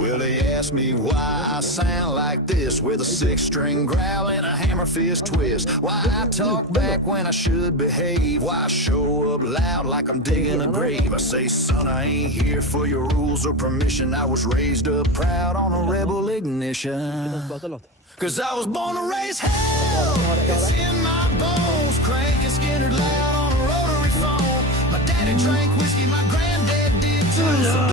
Well, they ask me why I sound like this, with a six-string growl and a hammer fist twist. Why I talk back when I should behave. Why I show up loud like I'm digging a grave. I say, son, I ain't here for your rules or permission. I was raised up proud on a rebel ignition. Cause I was born to raise hell. It's in my bones. Cranking Skinner loud on a rotary phone. My daddy drank whiskey, my granddad did too.